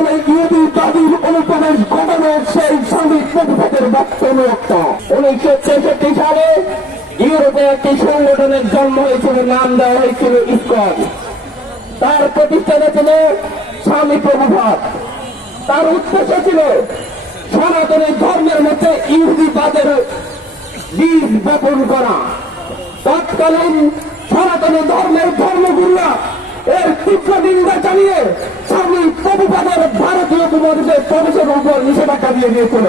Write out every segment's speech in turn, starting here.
মানে ইহুদি দাবির অনুপ্রবেশ ঘটানোর সেই শ্রমিক প্রতিবাদের বক্তব্য। 1963 সালে ইউরোপে একটি সংগঠনের জন্ম হয়েছিল, নাম দেওয়া হয়েছিল ইসকন। তার প্রতিষ্ঠাতা ছিল স্বামী প্রভুপাদ। তার উদ্দেশ্য ছিল সনাতনী ধর্মের মধ্যে ইহুদিবাদের বীজ বপন করা। তৎকালীন সনাতনী ধর্মের ধর্মগুরুরা এর তীব্র নিন্দা জানিয়ে স্বামী প্রভুপাদের ভারতীয় উপমহাদেশে প্রবেশের উপর নিষেধাজ্ঞা দিয়ে দিয়েছিল।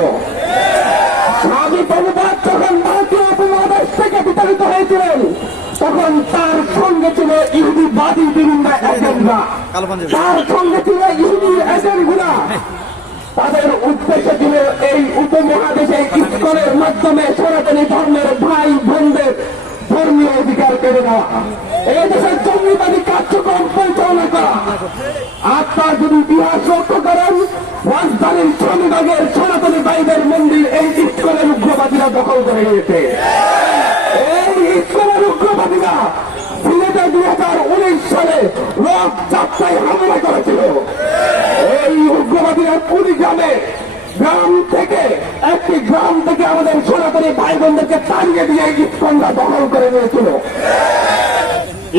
স্বামী প্রভুপাদ যখন ভারতীয় উপমহাদেশ থেকে বিতাড়িত হয়েছিলেন, তখন তার সঙ্গে ছিল ইহুদিবাদী বিভিন্ন এজেন্টরা, তার সঙ্গে ছিল ইহুদি এজেন্টগুলা। তাদের উদ্দেশ্য ছিল এই উপমহাদেশে ইসকনের মাধ্যমে সনাতনী ধর্মের ভাই বোনদের ধর্মীয় অধিকার কেড়ে নেওয়া, এই দেশের জঙ্গিবাদী কার্যক্রম পরিচালনা করা। আপনার যদি ইতিহাস লক্ষ্য করেন, রাজধানীর স্বামীবাগের সনাতনী ভাইদের মন্দির এই ইসকনের উগ্রবাদীরা দখল করে নিয়েছে। এই ইসকনের উগ্রবাদীরা সিলেটে 2019 সালে রথ যাত্রায় হামলা করেছিল। এই উগ্রবাদীরা কুড়িগ্রামে একটি গ্রাম থেকে আমাদের সনাতনী ভাই বোনদেরকে তাড়িয়ে দিয়ে ইসকনরা দখল করে নিয়েছিল।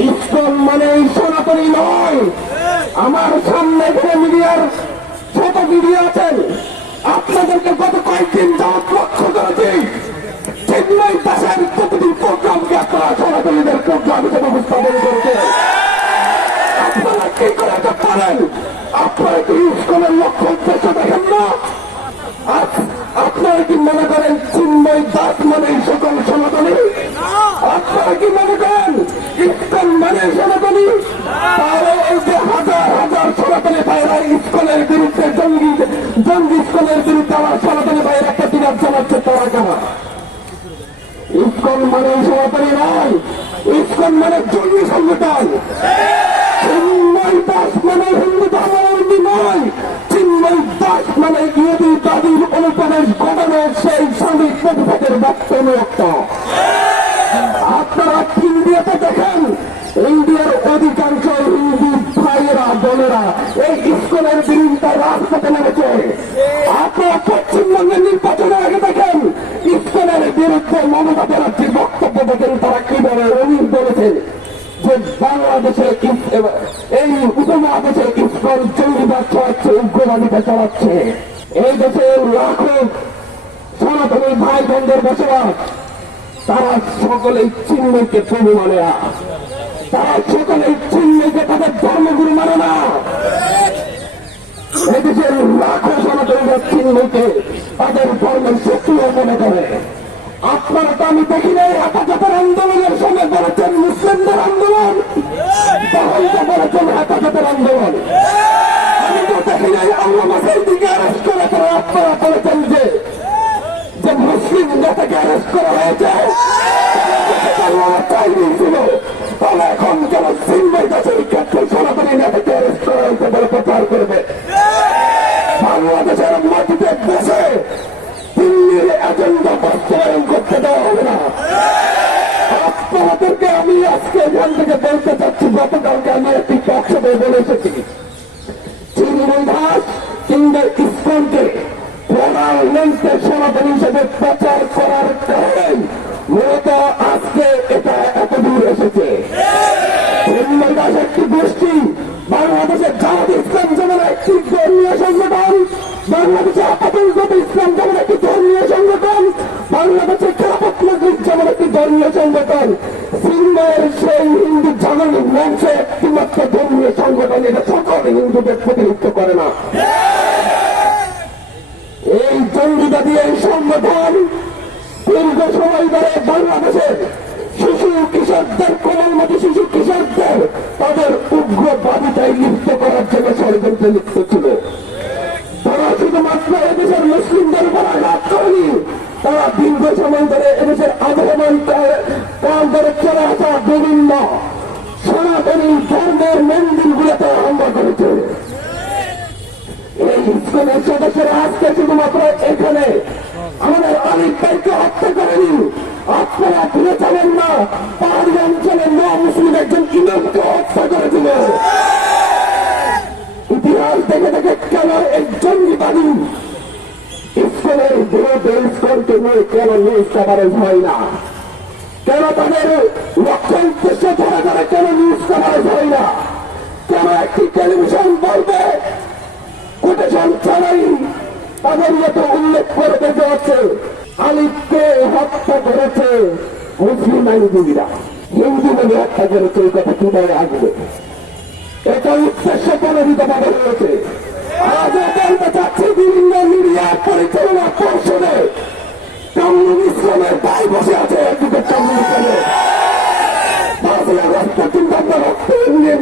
ইসকন মানে সনাতনী নয়। আমার সামনে এখানে মিডিয়ার ছোট ভিডিও আছেন, আপনাদেরকে গত কয়েকদিন যাওয়ার লক্ষ্য করেছি। চেন্নাই দেশের প্রতিটি প্রোগ্রামকে আপনারা সনাতনীদের প্রোগ্রাম হিসেবে উপস্থাপন করছে। আপনারা কি করে পারেন? আপনারা কি ইসকনের লক্ষ্য উদ্দেশ্য দেখেন না? আপনারা কি মনে করেন চিন্ময় দাস মানে সকল সনাতনী? আপনারা কি মনে করেন ইসকন মানে সনাতনী? তাহলে এই যে হাজার হাজার সনাতনী ভাইরা ইসকনের বিরুদ্ধে জঙ্গি ইসকনের বিরুদ্ধে আমার সনাতনী ভাইয়ের একটা বিরাট জানাচ্ছে, তারা কেন? ইসকন মানে সনাতনী নয়, ইসকন মানে জঙ্গি সংগঠন। চিন্ময় দাস মানে হিন্দু ধর্মাবলম্বী নয়, চিন্ময় দাস মানে ইহুদি দাবির অনুপ্রবেশ ঘটানোর সেই শ্রমিক প্রতিবাদের বক্তব্য। আপনারা ইন্ডিয়াতে দেখেন, ইন্ডিয়ার অধিকাংশ হিন্দু ভাইয়েরা বোনেরা এই ইসকনের বিরুদ্ধে রাজপথে নেমেছে। আপনারা পশ্চিমবঙ্গের নির্বাচনের আগে দেখেন, ইসকনের বিরুদ্ধে মমতা ব্যানার্জির বক্তব্য দেখেন, তারা কি বলে। উনি বলেছেন যে বাংলাদেশে এই উপমহাদেশে ইসকন জঙ্গিবাদ চালাচ্ছে, উগ্রবাদিতা চালাচ্ছে। এই দেশে লাখো সনাতনী ভাই বোনদের বসবাস, তারা সকলেই চিন্ময়কে প্রভু মানে না, তারা সকলেই চিন্ময়কে তাদের ধর্মগুরু মানে না। এদেশের লাখো সনাতনীরা চিন্ময়কে তাদের ধর্মের শত্রুও মনে করে। আপনারা তো আমি দেখি নাই হেফাজতের আন্দোলনের সময় বলেছেন মুসলিমদের আন্দোলন, তখন তো বলেছেন হেফাজতের আন্দোলন। আমি তো দেখি নাই আল্লামা সাঈদীকে অ্যারেস্ট করে তারা আপনারা বলেছেন যে মুসলিম নেতাকে অ্যারেস্ট করা হয়েছে, ছিল। তাহলে এখন কেন চিন্ময় দাসের ক্ষেত্রে সনাতনী নেতাকে অ্যারেস্ট করা হয়েছে বলে প্রচার করবে? বাংলাদেশের মাটিতে বসে দিল্লির এজেন্ডা বাস্তবায়ন করতে দেওয়া হবে না। আপনাদেরকে আমি আজকে এখান থেকে বলতে চাচ্ছি, গতকালকে আমি একটি বক্তব্যে বলে এসেছি, চিন্ময় দাস কিংবা ইসকনকে প্রধানমন্ত্রী সনাতনী হিসেবে প্রচার করার কারণে মূলত আজকে এটা এত দূর এসেছে। চিন্ময় দাস একটি গোষ্ঠী, বাংলাদেশের জামাত ইসলাম যেমন একটি ধর্মীয় সংগঠন, বাংলাদেশে আপাতত ইসলাম যেমন একটি ধর্মীয় সংগঠন, বাংলাদেশে খেলাফত মজলিস যেমন একটি ধর্মীয় সংগঠন, চিন্ময়ের সেই হিন্দু জাগরণ মঞ্চ একটিমাত্র ধর্মীয় সংগঠন। এটা সকল হিন্দুদের প্রতিনিধিত্ব করে না। এই জঙ্গিবাদী এই সংগঠন দীর্ঘ সময় ধরে বাংলাদেশের শিশু কিশোরদের, কোমলমতি শিশু কিশোরদের তাদের উগ্রবাদিতায় লিপ্ত করার জন্য ষড়যন্ত্রে লিপ্ত ছিল। তারা শুধুমাত্র এদেশের মুসলিমদের উপর আঘাত করেনি, তারা দীর্ঘ সময় ধরে এদেশের আবহমান কাল ধরে চলে আসা বিভিন্ন সনাতনী ধর্মের মন্দিরগুলোতে হামলা করেছে। এই ইসকনের সদস্যরা আজকে শুধুমাত্র এখানে আমাদের আলিফ ভাইকে হত্যা করেনি, আপনারা ভুলে যাবেন না পাহাড়ি অঞ্চলে মুসলিম একজন ইমামকে হত্যা করেছিল। ইতিহাস দেখে থেকে কেন এই জঙ্গিবাদী স্কুলের বিরুদ্ধে স্কুলকে নিয়ে কেন নিউজ কভারেজ হয় না? কেন তাদের লক্ষ্য উদ্দেশ্য ধরে ধরে কেন নিউজ কভারেজ হয় না? কেন একটি টেলিভিশন বলবে কোটেশন ছাড়াই তাদের মতো উল্লেখ করে দেখে হচ্ছে আলিফকে হত্যা করেছে মুসলিম আইনজীবীরা, হিন্দু বলে হত্যা করেছে, এই কথা কিভাবে আসবে? এটা উদ্দেশ্য প্রণোদিত ভাবে রয়েছে। আজ বলতে চাচ্ছি বিভিন্ন মিডিয়া পরিচালনা পর্ষদে কামরুল ইসলামের ভাই বসে আছে, একদিকে কামরুল ইসলামের 5 আগস্ট পর্যন্ত আমরা রক্ত নিয়ে